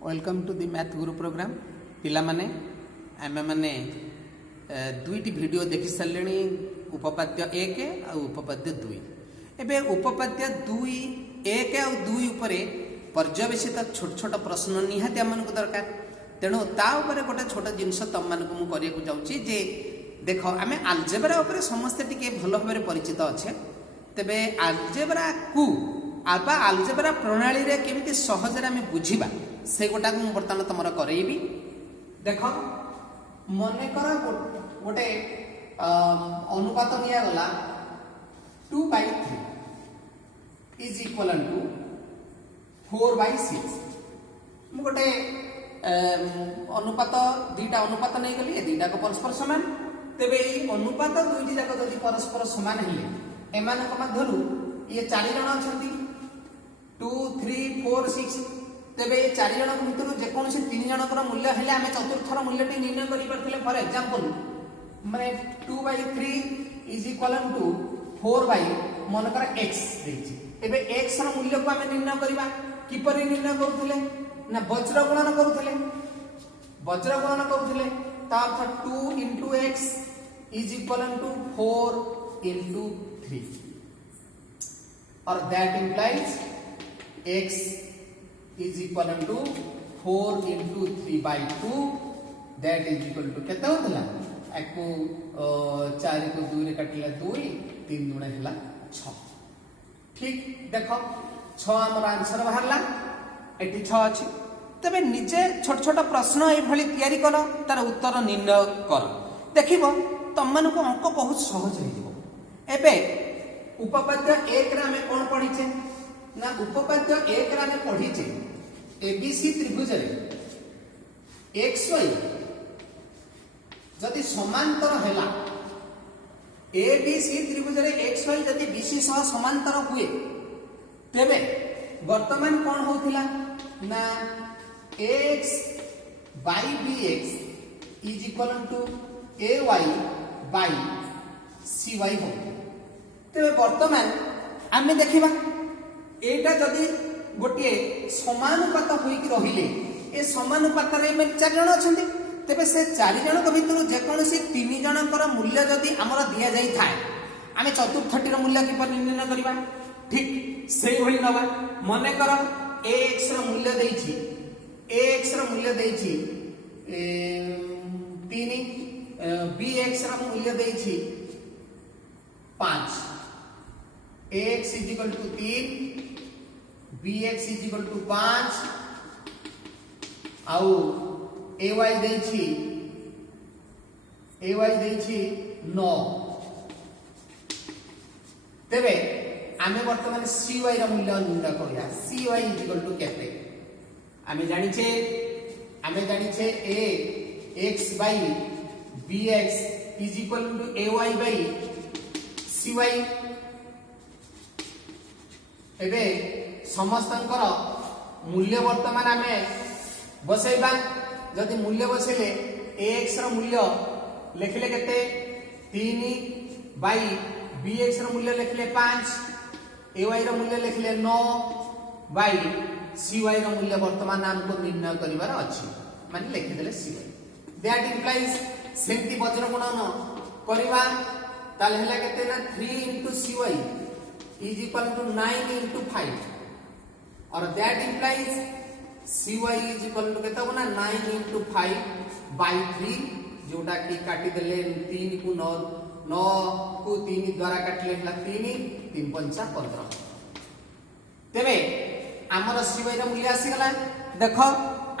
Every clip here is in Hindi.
Welcome to the math Guru programme पिला माने आमे माने दुईटी वीडियो देखि सारे उपपाद्य 1 और उपपाद्य 2 एबे उपपाद्य 2 1 और 2 उपरे पर्यवेसित छोट छोट प्रश्न निहाती आमको दरकार तेणु ता उपरे गोटे छोट जिनस तुम मानक मु करिया जाउची जे देख आमे आलजेब्रा उपरे समस्ते टिके भल भाबरे परिचित अच्छे तेबे आलजेब्रा को आबा आलजेब्रा प्रणाली रे केमिति सहजरे आमे बुझिबा से गोटा को बर्तमान तुम करइबी देख मने कर गोटे अनुपात निया गला 2/3 इज इक्वल टू 4/6 मु गोटे अनुपात दुईटा अनुपात नहीं गली ए दुईटा को परस्पर समान तेबे ए अनुपात दुईटी जाक जदि परस्पर समान हेले एमानक मध्यरु ये 4 जण अछंती 2 3 4 6 तेबे 4 जण भितर जेकोन से 3 जणकर मूल्य हेले आमे चतुर्थर मूल्यटी निर्णय करि परथिले फॉर एग्जांपल माने 2/3 इज इक्वल टू 4 मनकर x देछि एबे x र मूल्य को आमे निर्णय करिबा किपरि निर्णय करूथिले ना वज्र गुणन करूथिले ता अर्थ 2 into x is equal to 4 into 3 or that implies x is equal to 4 into 3/2 that is equal to केते होतला एको 4 को 2 रे काटिला 2 3 गुणा हैला 6 ठीक देखो 6 हमर आंसर बाहरला एटी 6 अछि तबे निजे छोट छोट प्रश्न ए भली तयारी करो तार उत्तर निर्णय कर देखिबो तम मन को अंक बहुत सहज हो जिवो एबे उपपाद्य 1 रे हमें कोन पढिचे ना उपपाद्य 1 रे हमें पढिचे एबीसी त्रिभुज रे xy जदि समांतर हैला एबीसी त्रिभुज रे xy जदि बीसी सह समांतर हुए तेबे वर्तमान कोन होथिला ना ax by bx is equal to ay by cy हो तेबे वर्तमान आमे देखिबा एटा जदि गोटे समानुपात होई कि रहिले ए समानुपात रे में 4 जण अछंती तेबे से 4 जण को भितर जे कोनसी 3 जणकर मूल्य जदि हमर दिया जाई थाए आमे चतुर्थटीर मूल्य कि पर निर्णय करिबा ठीक सेही होई नबा मने कर ax र मूल्य देछि ax र मूल्य देछि 3 bx र मूल्य देछि 5 ax is equal to 3 bx is equal to 5 आउ ay देछि 9 तेबे आमे वर्तमान cy र मूल्य निर्णय करिया cy is equal to केते आमे जानिछे a x by bx is equal to ay by cy एबे समस्तंकर मूल्य वर्तमान आमे बसैबा जदि मूल्य बसैले ax र मूल्य लेखिले केते 3 by bx र मूल्य लेखिले 5 ay र मूल्य लेखिले 9 by cy र मूल्य वर्तमान हमको निर्णय करिवार अछि माने लिखि देले cy दैट इंप्लाइज सेंति वज्र गुणन करिवा ताले हला केते ना 3 into cy is equal to 9 into 5 और that implies cy is equal to केते होना 9 into 5 by 3 जोटा कि काटी देले 3 को 9 को 3 द्वारा काटले हला 3 3 5 15 तेबे हमर cy र मूल्य आसी गला देखो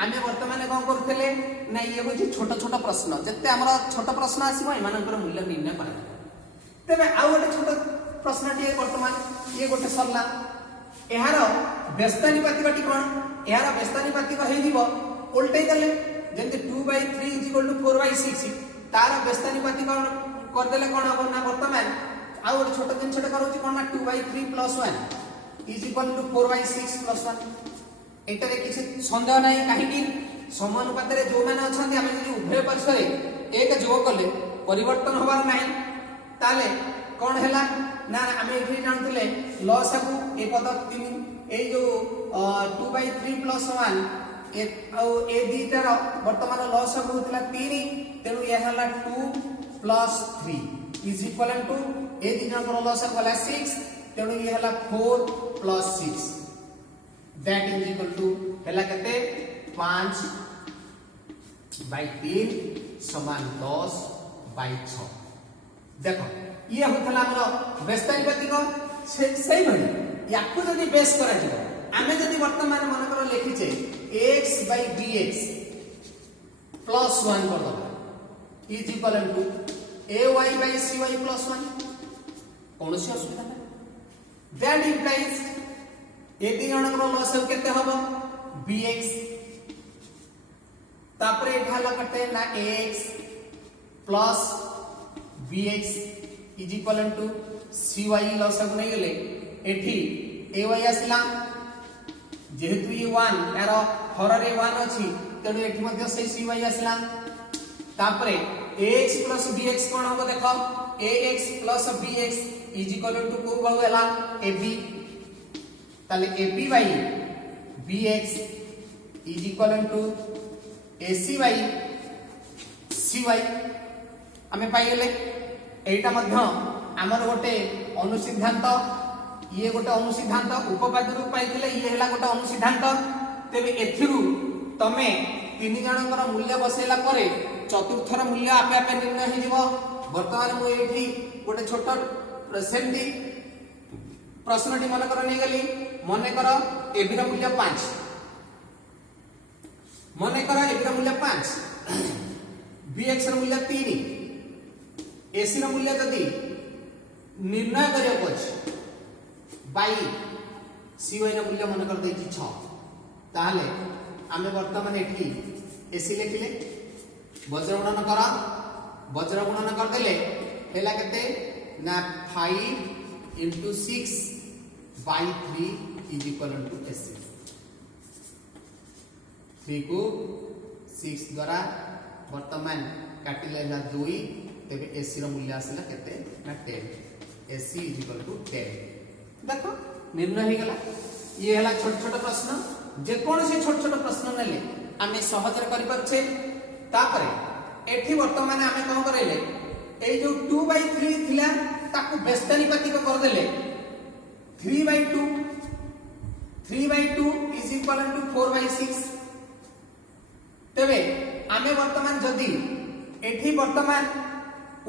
आमे वर्तमान कोन करथले ना ये होची छोट छोट प्रश्न जत्ते हमर छोट प्रश्न आसीबो एमानकर मूल्य निर्णय करा तेबे आ गोटे छोट प्रश्न टी वर्तमान ये गोटे सरला एहार व्यस्तानुपातिकटी कोन एहार व्यस्तानुपातिक हे दिबो उल्टे देले जेंते 2/3 is equal to 4/6 तार व्यस्तानुपातिक कर देले कोन हो ना वर्तमान आ गोटे छोट दिन छोट करूची कोन ना 2/3 + 1 is equal to 4/6 + 1 एटारे किछि संदेह नै काहे कि समानुपात रे जो माने अछंती हम जदि उभय पक्ष रे एक जोग कले परिवर्तन होबार नै ताले कोन हैला ना आमे एठी जानथिले लॉस हेबु ए पद 3 ए जो 2/3 + 1 ए दीटार वर्तमान लसगु होतला 3 तेणु ये हला 2 plus 3 is equal to a दीटार लसगु हला 6 तेणु ये हला 4 plus 6 that is equal to हला कते 5 बाय 3 समान 10 बाय 6 देखो ये होतला हमर व्यस्तानुपातिक सही भली याकू जदी बेस करा जिवो आमे जदी वर्तमान मन कर लिखिचे x by bx plus 1 कर दबा is equal to ay by cy plus 1 कोनोसी असुविधा नै दैट इंप्लाइज ए तीन जणकर लसगु केते हबो bx तापरे एठा लकटे ना ax plus bx is equal to cy लसगु नै गेले एठी ay आसला जेहेतु ये 1 यार हररे 1 अछि तेणु एठी मध्ये से cy आसला तापरे ax plus bx कोन हो देखो ax plus bx is equal to को बहुला ab ताले ab by bx is equal to ac by cy हमें पाइले एटा मध्ये हमर गोटे अनुसिद्धांत ये गोटे अनुसिद्धांत उपपाद्य रूप पाइथिले ये हला गोटे अनुसिद्धांत तेबे एथिरु तमे तीन जणकर मूल्य बसेला परे चतुर्थर मूल्य आपे आपे निर्णय हे जिवो वर्तमान मु एठी गोटे छोट सेमती प्रश्नटी मन कर नै गली मने कर एबी र मूल्य 5 मने कर एबी र मूल्य 5 bx र मूल्य 3 ac र मूल्य जदी निर्णय करियो पछ बाई cy ର मूल्य मन कर देछि 6 ताले आमे वर्तमान एठी ac लिखिले वज्र गुणन कर देले हेला केते ना 5 into 6 by 3 is equal to ac 3 को 6 द्वारा वर्तमान काटिले ना 2 तेबे ac ର मूल्य आसला केते ना 10 ac is equal to 10 देखो निर्णय हो गला ये हला छोट छोट प्रश्न जे कोन से छोट छोट प्रश्न नेले आमे सहज रे करि परछे तापरे एठी वर्तमान आमे कोन करैले ए जो 2/3 थिला ताकू व्यस्तानुपातिक कर देले 3/2 इज इक्वल टू 4/6 तबे आमे वर्तमान जदी एठी वर्तमान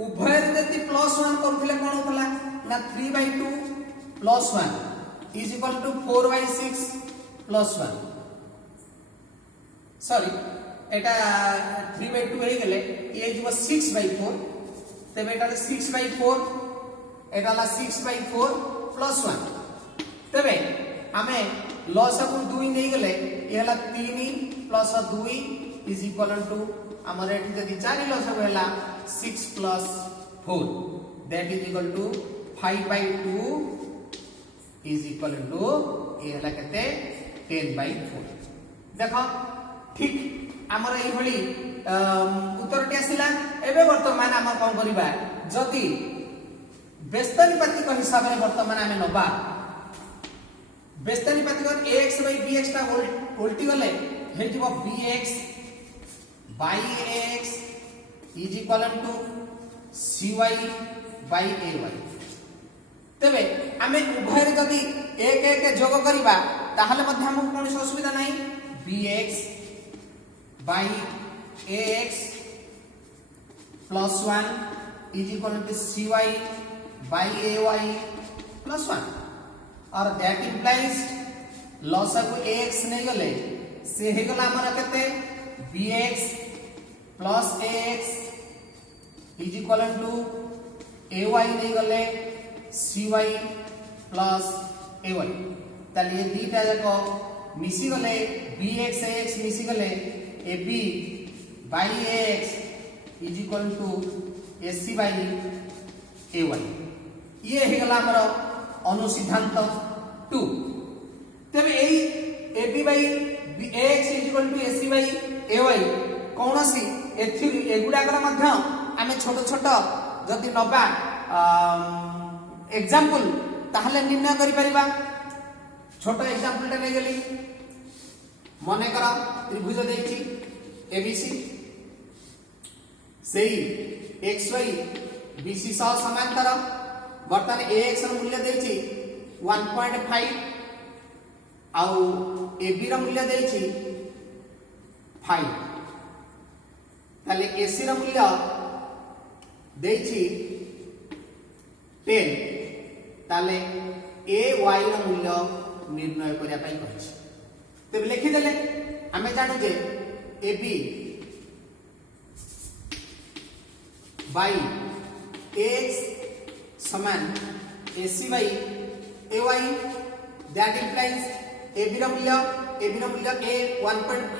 उभय जति +1 करथिले कोन होतला ना 3/2 plus 1 is equal to 4/6 plus 1 sorry एटा 3/2 हे गेले ये जो 6/4 तबे एटा 6/4 एटा ला 6/4 plus 1 तबे हमें लसगु 2 नै गेले ये हला 3 plus 2 is equal to हमर एठी जदी 4 लसगु हला 6 plus 4 that is equal to 5/2 is equal to ये हला केते 10/4 देखो ठीक हमर एई भली उत्तरटी आसिला एबे वर्तमान हम कोन करिबा जदी व्यस्तानुपातिक हिसाब रे वर्तमान हमें नबा व्यस्तानुपातिक ax by bx ता उल्टी गले हे जिवो bx by ax is equal to cy by ay तबे आमे उभय रे जदी एक एक जोग करिबा ताहले मध्ये हमहु कोन असुविधा नाही bx by ax plus 1 is equal to cy by ay plus 1 और that implies लसगु ax नै गले से हे गला हमर केते bx plus ax is equal to ay नै गले cy plus ay ताली ये दीटा जाको मिसी गले bx ax मिसी गले ab by ax is equal to ac by ay ये हे गला हमर अनुसिद्धांत 2 तबे एई ab by ax is equal to ac by ay कोनोसी एथि एगुडा कर मध्य आमे छोट छोट जति नबा एग्जांपल ताहले निर्णय करि परिबा छोट एग्जांपल टा नै गेली ମନେକର ତ୍ରିଭୁଜ ଦେଇଛି ABC ସେଇ XY BC ସହ ସମାନ୍ତର ବର୍ତ୍ତମାନ AX ର ମୂଲ୍ୟ ଦେଇଛି 1.5 ଆଉ AB ର ମୂଲ୍ୟ ଦେଇଛି 5 ତାହେଲେ AC ର ମୂଲ୍ୟ ଦେଇଛି 10 ताले AY ର ମୂଲ୍ୟ ନିର୍ଣ୍ଣୟ କରିବା ପାଇଁ କହିଛି ତେବେ ଲେଖିଦେଲେ ଆମେ ଜାଣୁ ଯେ AB by AX समान AC by AY that implies AB ର मୂल्य AB ର मୂल्य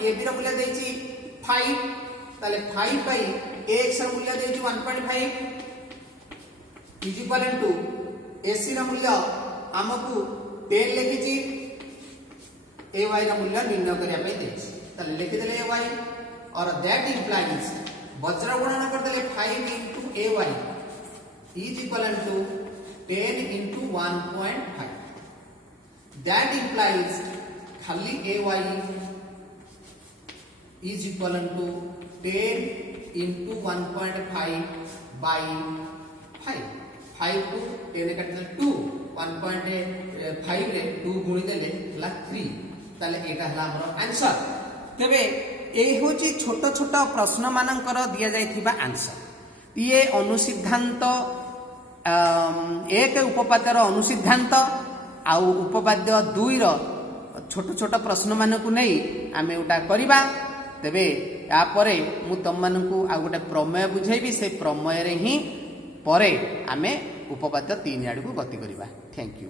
AB ର मୂल्य ଦେଇଛି 5 ताले 5 by AX ର मୂल्य ଦେଇଛି 1.5 is equal to AC ର ମୂଲ୍ୟ ଆମକୁ 10 ଲେଖିଛି AY ର ମୂଲ୍ୟ ନିର୍ଣ୍ଣୟ କରିବା ପାଇଁ ଦେଇଛି ତାହେଲେ ଲେଖିଦେଲେ AY और that implies वज्र गुणन करदेले 5 into AY is equal to 10 into 1.5 that implies खाली AY is equal to 10 into 1.5 by 5 5 को 10 काटले 2 1.5 रे 2 गुणी देले हला 3 ताले एटा हला हमर आंसर तबे ए होची छोट छोट प्रश्न मानकर दिया जायथिबा आंसर ये अनुसिद्धांत एक उपपाद्यर अनुसिद्धांत आउ उपपाद्य 2 रो छोट छोट प्रश्न मानकु नै आमे उटा करिबा तबे या परे मु तम मानकु आ गोटे प्रमेय बुझाइबी से प्रमेय रे ही परे आमे उपपाद्य 3 आडू गति करिबा थैंक यू।